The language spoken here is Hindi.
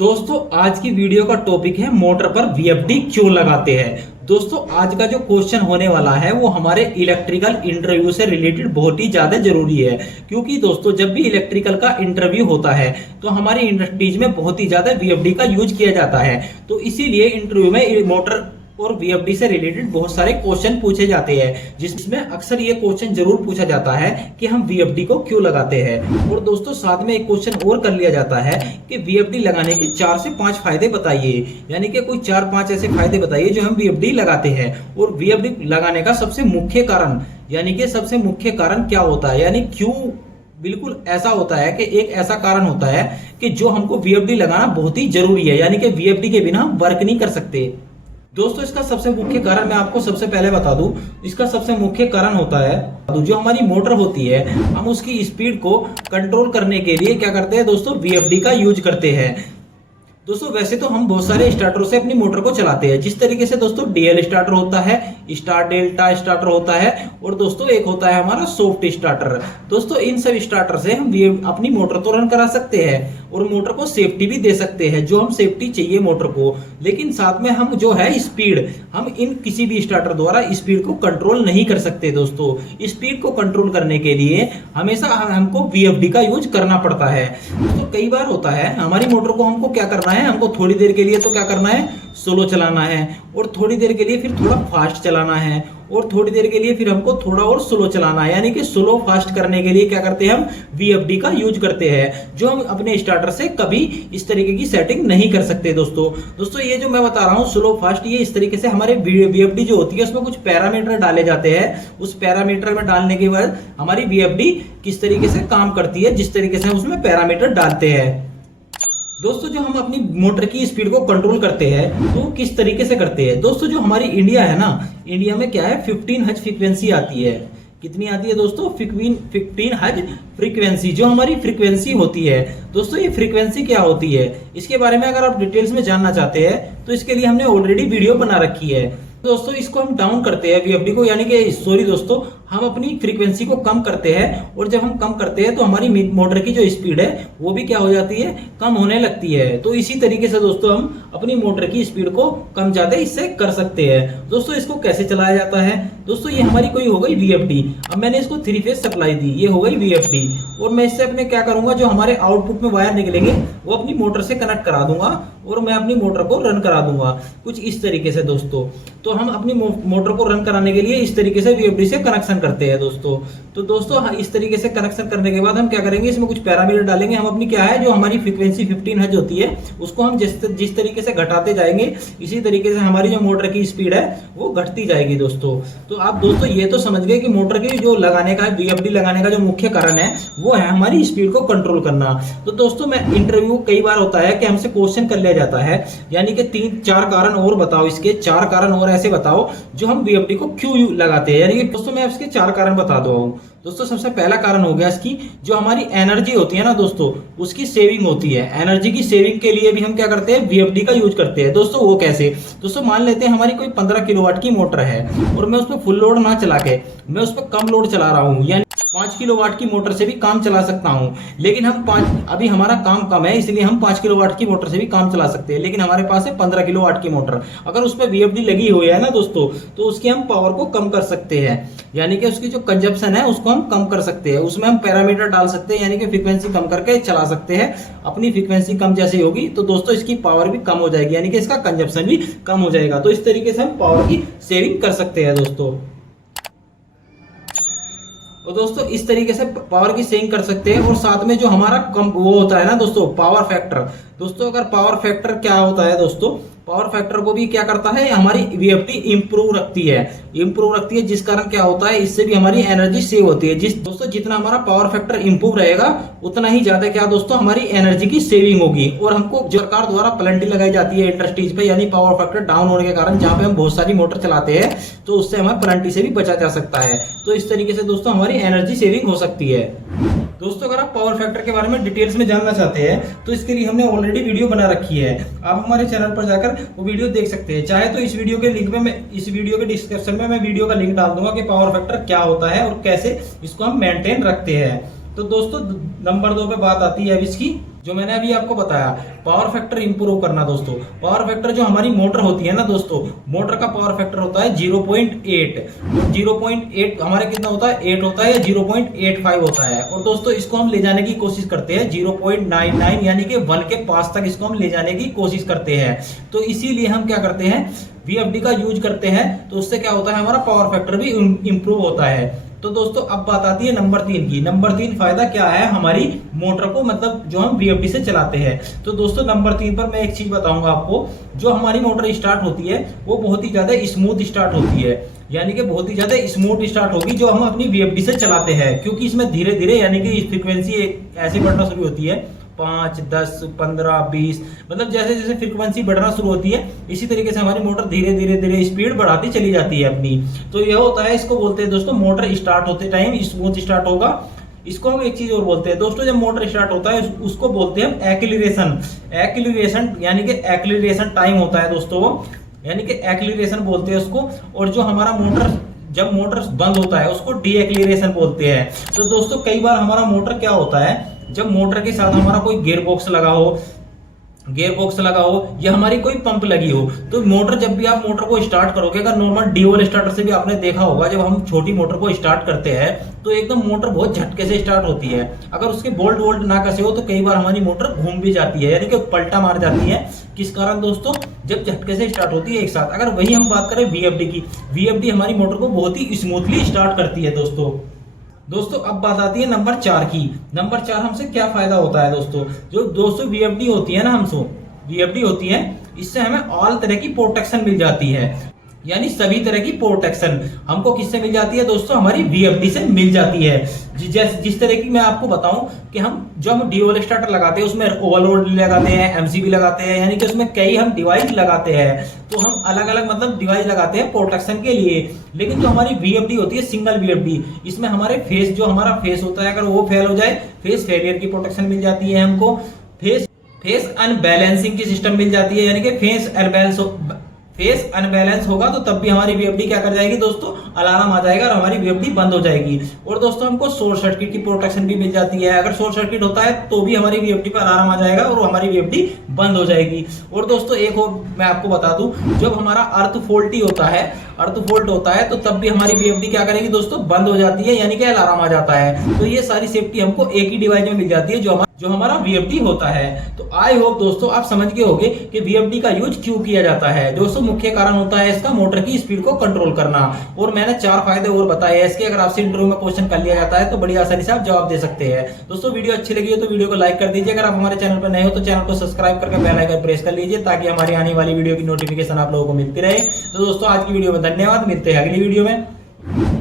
दोस्तों आज की वीडियो का टॉपिक है मोटर पर वीएफडी क्यों लगाते हैं। दोस्तों आज का जो क्वेश्चन होने वाला है वो हमारे इलेक्ट्रिकल इंटरव्यू से रिलेटेड बहुत ही ज्यादा जरूरी है, क्योंकि दोस्तों जब भी इलेक्ट्रिकल का इंटरव्यू होता है तो हमारी इंडस्ट्रीज में बहुत ही ज्यादा वीएफडी का यूज किया जाता है। तो इसीलिए इंटरव्यू में मोटर और वीएफडी से रिलेटेड बहुत सारे क्वेश्चन पूछे जाते हैं, जिसमें अक्सर ये क्वेश्चन जरूर पूछा जाता है कि हम वीएफडी को क्यों लगाते हैं। और दोस्तों साथ में एक क्वेश्चन और कर लिया जाता है कि वीएफडी लगाने के 4 से 5 फायदे बताइए, यानी कि कोई 4-5 ऐसे फायदे बताइए जो हम वीएफडी लगाते हैं। और वीएफडी लगाने का सबसे मुख्य कारण, यानी कि सबसे मुख्य कारण क्या होता है, यानी क्यों बिल्कुल ऐसा होता है कि एक ऐसा कारण होता है कि जो हमको वीएफडी लगाना बहुत ही जरूरी है, यानी कि वीएफडी के बिना हम वर्क नहीं कर सकते। दोस्तों इसका सबसे मुख्य कारण मैं आपको सबसे पहले बता दूं, इसका सबसे मुख्य कारण होता है जो हमारी मोटर होती है, हम उसकी स्पीड को कंट्रोल करने के लिए क्या करते हैं दोस्तों, वीएफडी का यूज करते हैं। दोस्तों वैसे तो हम बहुत सारे स्टार्टर से अपनी मोटर को चलाते हैं, जिस तरीके से दोस्तों डीएल स्टार्टर होता है, स्टार डेल्टा स्टार्टर होता है, और दोस्तों एक होता है हमारा सॉफ्ट स्टार्टर। दोस्तों इन सब स्टार्टर से हम अपनी मोटर तो रन करा सकते हैं और मोटर को सेफ्टी भी दे सकते हैं, जो हम सेफ्टी चाहिए मोटर को। लेकिन साथ में हम जो है स्पीड, हम इन किसी भी स्टार्टर द्वारा स्पीड को कंट्रोल नहीं कर सकते। दोस्तों स्पीड को कंट्रोल करने के लिए हमेशा हमको वीएफडी का यूज करना पड़ता है। तो कई बार होता है हमारी मोटर को हमको क्या करना है, हमको थोड़ी देर के लिए तो क्या करना है, स्लो चलाना है, और थोड़ी देर के लिए फिर थोड़ा फास्ट चलाना है, और थोड़ी देर के लिए फिर हमको थोड़ा और स्लो चलाना है। यानी कि स्लो फास्ट करने के लिए क्या करते हैं, हम वीएफडी का यूज करते हैं, जो हम अपने स्टार्टर से कभी इस तरीके की सेटिंग नहीं कर सकते। दोस्तों ये जो मैं बता रहा हूँ स्लो फास्ट, ये इस तरीके से हमारे वीएफडी जो होती है उसमें कुछ पैरामीटर डाले जाते हैं। उस पैरामीटर में डालने के बाद हमारी वीएफडी किस तरीके से काम करती है, जिस तरीके से हम उसमें पैरामीटर डालते हैं। दोस्तों जो हम अपनी मोटर की स्पीड को कंट्रोल करते हैं तो किस तरीके से करते हैं। दोस्तों जो हमारी इंडिया है ना, इंडिया में क्या है 15 हर्ट्ज फ्रीक्वेंसी आती है। कितनी आती है दोस्तों, 15 हर्ट्ज फ्रीक्वेंसी, जो हमारी फ्रीक्वेंसी होती है। दोस्तों ये फ्रीक्वेंसी क्या होती है, इसके बारे में अगर आप डिटेल्स में जानना चाहते हैं तो इसके लिए हमने ऑलरेडी वीडियो बना रखी है। दोस्तों इसको हम डाउन करते हैं वीएफडी को, यानी कि सॉरी दोस्तों हम अपनी फ्रीक्वेंसी को कम करते हैं, और जब हम कम करते हैं तो हमारी मोटर की जो स्पीड है वो भी क्या हो जाती है, कम होने लगती है। तो इसी तरीके से दोस्तों हम अपनी मोटर की स्पीड को कम ज्यादा इससे कर सकते हैं। दोस्तों इसको कैसे चलाया जाता है, दोस्तों ये हमारी कोई हो गई वीएफडी। अब मैंने इसको 3 फेज सप्लाई दी, ये हो गई वीएफडी, और मैं इससे अपने क्या करूंगा, जो हमारे आउटपुट में वायर निकलेंगे वो अपनी मोटर से कनेक्ट करा दूंगा और मैं अपनी मोटर को रन करा दूंगा कुछ इस तरीके से। दोस्तों तो हम अपनी मोटर को रन कराने के लिए इस तरीके से वीएफडी से कनेक्शन करते हैं। दोस्तों इस तरीके से कनेक्शन करने के बाद हम क्या करेंगे, इसमें कुछ पैरामीटर डालेंगे। हम अपनी क्या है, जो हमारी फ्रीक्वेंसी 15 हर्ट्ज होती है उसको हम जिस तरीके से घटाते जाएंगे, इसी तरीके से हमारी जो मोटर की स्पीड है वो घटती जाएगी। दोस्तों तो आप दोस्तों ये तो समझ गए कि मोटर की जो लगाने का, वीएफडी लगाने का जो मुख्य कारण है वो है हमारी स्पीड को कंट्रोल करना। तो दोस्तों मैं इंटरव्यू कई बार होता है कि हमसे क्वेश्चन कर लिया जाता है, यानी कि 3-4 कारण और बताओ, इसके 4 कारण और ऐसे बताओ जो हम वीएफडी को क्यों लगाते हैं। यानी कि दोस्तों मैं इसके 4 कारण बता दो हूं। दोस्तों सबसे पहला कारण हो गया इसकी जो हमारी एनर्जी होती है ना दोस्तों, उसकी सेविंग होती है। एनर्जी की सेविंग के लिए भी हम क्या करते हैं, वीएफडी का यूज करते हैं। दोस्तों वो कैसे, दोस्तों मान लेते हैं हमारी कोई 15 किलोवाट की मोटर है और मैं उस पर फुल लोड ना चला के मैं उस पर कम लोड चला रहा हूँ, यानी 5 किलोवाट की मोटर से भी काम चला सकता हूं। लेकिन हम अभी हमारा काम कम है इसलिए हम 5 किलोवाट की मोटर से भी काम चला सकते हैं, लेकिन हमारे पास है 15 किलोवाट की मोटर। अगर उस पर वीएफडी लगी हुई है ना दोस्तों, तो उसकी हम पावर को कम कर सकते हैं, यानी कि उसकी जो कंजप्शन है उसको हम कम कर सकते हैं। उसमें हम पैरामीटर डाल सकते हैं, यानी कि फ्रीक्वेंसी कम करके चला सकते हैं। अपनी फ्रीक्वेंसी कम जैसे होगी तो दोस्तों इसकी पावर भी कम हो जाएगी, यानी कि इसका कंजप्शन भी कम हो जाएगा। तो इस तरीके से हम पावर की सेविंग कर सकते हैं दोस्तों। तो दोस्तों इस तरीके से पावर की सेविंग कर सकते हैं। और साथ में जो हमारा कम वो होता है ना दोस्तों, पावर फैक्टर। दोस्तों अगर पावर फैक्टर क्या होता है दोस्तों, पावर फैक्टर को भी क्या करता है, हमारी वीएफडी इंप्रूव रखती है, जिस कारण क्या होता है, इससे भी हमारी एनर्जी सेव होती है। दोस्तों जितना हमारा पावर फैक्टर इंप्रूव रहेगा उतना ही ज्यादा क्या दोस्तों हमारी एनर्जी की सेविंग होगी। और हमको सरकार द्वारा पेनल्टी लगाई जाती है इंडस्ट्रीज पे, यानी पावर फैक्टर डाउन होने के कारण जहां पे हम बहुत सारी मोटर चलाते हैं तो उससे हमें पेनल्टी से भी बचा जा सकता है। तो इस तरीके से दोस्तों हमारी एनर्जी सेविंग हो सकती है। दोस्तों अगर आप पावर फैक्टर के बारे में डिटेल्स में जानना चाहते हैं तो इसके लिए हमने ऑलरेडी वीडियो बना रखी है, आप हमारे चैनल पर जाकर वो वीडियो देख सकते हैं। चाहे तो इस वीडियो के लिंक में, इस वीडियो के डिस्क्रिप्शन में मैं वीडियो का लिंक डाल दूंगा कि पावर फैक्टर क्या होता है और कैसे इसको हम मेंटेन रखते हैं। तो दोस्तों नंबर 2 पे बात आती है अब इसकी जो मैंने अभी आपको बताया पावर फैक्टर इंप्रूव करना दोस्तों। पावर फैक्टर जो हमारी मोटर होती है ना दोस्तों, मोटर का पावर फैक्टर होता है 0.8। तो 0.8 हमारे कितना होता है, 8 होता है या 0.85 होता है। और दोस्तों इसको हम ले जाने की कोशिश करते हैं 0.99 यानी कि 1 के पास तक इसको हम ले जाने की कोशिश करते हैं। तो इसीलिए हम क्या करते हैं, VFD का यूज करते हैं। तो उससे क्या होता है, हमारा पावर फैक्टर भी इंप्रूव होता है। तो दोस्तों अब बात आती है नंबर 3 की। नंबर 3 फायदा क्या है हमारी मोटर को, मतलब जो हम VFD से चलाते हैं। तो दोस्तों नंबर 3 पर मैं एक चीज बताऊंगा आपको, जो हमारी मोटर स्टार्ट होती है वो बहुत ही ज्यादा स्मूथ स्टार्ट होती है, यानी कि बहुत ही ज्यादा स्मूथ स्टार्ट होगी जो हम अपनी VFD से चलाते हैं। क्योंकि इसमें धीरे धीरे यानी कि फ्रीक्वेंसी ऐसे बढ़ना शुरू होती है, 5, 10, 15, 20, मतलब जैसे जैसे फ्रीक्वेंसी बढ़ना शुरू होती है इसी तरीके से हमारी मोटर धीरे धीरे धीरे स्पीड बढ़ाती चली जाती है अपनी। तो यह होता है, इसको बोलते हैं दोस्तों मोटर स्टार्ट होते टाइम स्मूथ स्टार्ट होगा। इसको हम एक चीज और बोलते हैं दोस्तों, जब मोटर स्टार्ट होता है उसको बोलते हैं हम एक्सीलरेशन। एक्सीलरेशन यानी कि एक्सीलरेशन टाइम होता है दोस्तों वो, यानी कि एक्सीलरेशन बोलते हैं उसको। और जो हमारा मोटर जब मोटर बंद होता है उसको डी एक्सीलरेशन बोलते हैं। तो दोस्तों कई बार हमारा मोटर क्या होता है, जब मोटर के साथ हमारा कोई गियर बॉक्स लगा हो या हमारी कोई पंप लगी हो, तो मोटर जब भी आप मोटर को स्टार्ट करोगे, अगर नॉर्मल डीओएल स्टार्टर से भी आपने देखा होगा, जब हम छोटी मोटर को स्टार्ट करते हैं तो एकदम मोटर बहुत झटके से स्टार्ट होती है। अगर उसके बोल्ट वोल्ट ना कसे हो तो कई बार हमारी मोटर घूम भी जाती है, यानी कि पलटा मार जाती है। किस कारण दोस्तों, जब झटके से स्टार्ट होती है एक साथ। अगर वही हम बात करें VFD की, VFD हमारी मोटर को बहुत ही स्मूथली स्टार्ट करती है दोस्तों अब बात आती है नंबर 4 की। नंबर 4 हमसे क्या फायदा होता है दोस्तों, जो दोस्तों VFD होती है ना, VFD होती है, इससे हमें ऑल तरह की प्रोटेक्शन मिल जाती है, यानी सभी तरह की प्रोटेक्शन हमको किससे मिल जाती है दोस्तों, हमारी VFD से मिल जाती है। जिस तरह की मैं आपको बताऊं कि हम डीओएल स्टार्टर लगाते हैं उसमें ओवरलोड लगाते हैं, MCB लगाते हैं, यानी कि उसमें कई हम डिवाइस लगाते हैं। तो हम अलग अलग मतलब डिवाइस लगाते हैं प्रोटेक्शन के लिए। लेकिन जो हमारी VFD होती है सिंगल VFD, इसमें हमारे फेस जो हमारा फेस होता है अगर वो फेल हो जाए, फेस फेलियर की प्रोटेक्शन मिल जाती है हमको। फेस अनबैलेंसिंग की सिस्टम मिल जाती है, यानी कि फेस अनबैलेंस होगा तो तब भी हमारी VFD क्या कर जाएगी दोस्तों, अलार्म आ जाएगा और हमारी VFD बंद हो जाएगी। और दोस्तों हमको शॉर्ट सर्किट की प्रोटेक्शन भी मिल जाती है, अगर शॉर्ट सर्किट होता है तो भी हमारी VFD पर अलार्म आ जाएगा और हमारी VFD बंद हो जाएगी। और दोस्तों एक और मैं आपको बता दूं, जब हमारा अर्थ फॉल्टी होता है तो तब भी हमारी VFD क्या करेगी दोस्तों, बंद हो जाती है, यानी कि अलार्म आ जाता है। तो ये सारी सेफ्टी हमको एक ही डिवाइस में मिल जाती है जो हमारा VFD होता है। तो आई होप दोस्तों आप समझ गए होंगे कि VFD का यूज क्यों किया जाता है। दोस्तों मुख्य कारण होता है इसका मोटर की स्पीड को कंट्रोल करना। और मैंने 4 फायदे और बताए हैं इसके, अगर आपसे इंटरव्यू में क्वेश्चन कर लिया जाता है तो बड़ी आसानी से आप जवाब दे सकते हैं। दोस्तों वीडियो अच्छी लगी हो तो वीडियो को लाइक कर दीजिए, अगर आप हमारे चैनल पर नए हो तो चैनल को सब्सक्राइब करके बेल आइकन प्रेस कर लीजिए ताकि हमारी आने वाली वीडियो की नोटिफिकेशन आप लोगों को मिलती रहे। तो दोस्तों आज की वीडियो में धन्यवाद, मिलते हैं अगली वीडियो में।